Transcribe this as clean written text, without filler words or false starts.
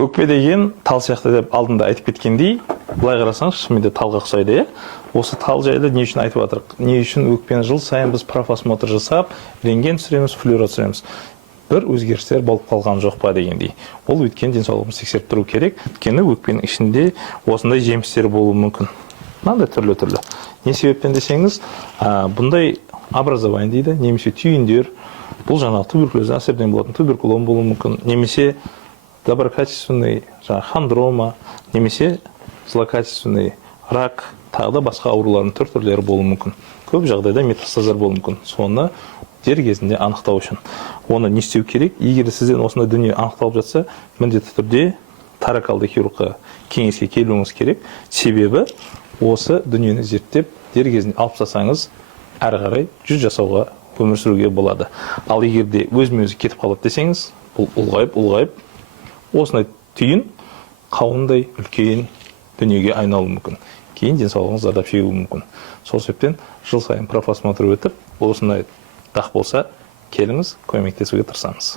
Өкпе деген тал сияқты деп алдында айтып кеткендей, былай қарасаңыз шынымен талға ұқсайды, иә? Осы тал жайлы не үшін айтып жатырық? Не үшін өкпені жыл сайын біз профосмотр жасап, рентген түсіреміз, флюород түсіреміз? Бір өзгерістер болып қалған жоқ па дегендей. Ол өткен денсаулығымыз тексеріп тұру керек. Өйткені өкпенің ішінде осындай жемістер болуы мүмкін. Мынандай түрлі. Не себептен десеңіз, бұндай образование дейді, немесе түйіндер, бұл жаңағы туберкулездің әсерінен болатын туберкулом болуы мүмкін, немесе доброкачественный хондрома, немесе злокачественный рак, тағы да басқа аурулардың түрлері болуы мүмкін. Көп жағдайда метастаздар болуы мүмкін. Соны дер кезінде анықтау үшін. Оны не істеу керек? Егер сізден осындай дүние анықталып жатса, міндетті түрде торакалды хирургқа кеңеске келуіңіз керек. Себебі осы дүниені зерттеп, дер кезінде алып тастасаңыз, әрі қарай жүз жасауға өмір сүруге болады. Ал егер де өзіме-өзі кетіп қалады десеңіз, бұл ұлғайып, осындай түйін қауындай үлкен дүниеге айналуы мүмкін. Кейін денсаулығыңыз зардап шегуі мүмкін. Сол себептен жыл сайын профосмотр өтіп, осындай дақ болса, келіңіз, көмектесуге тырысамыз.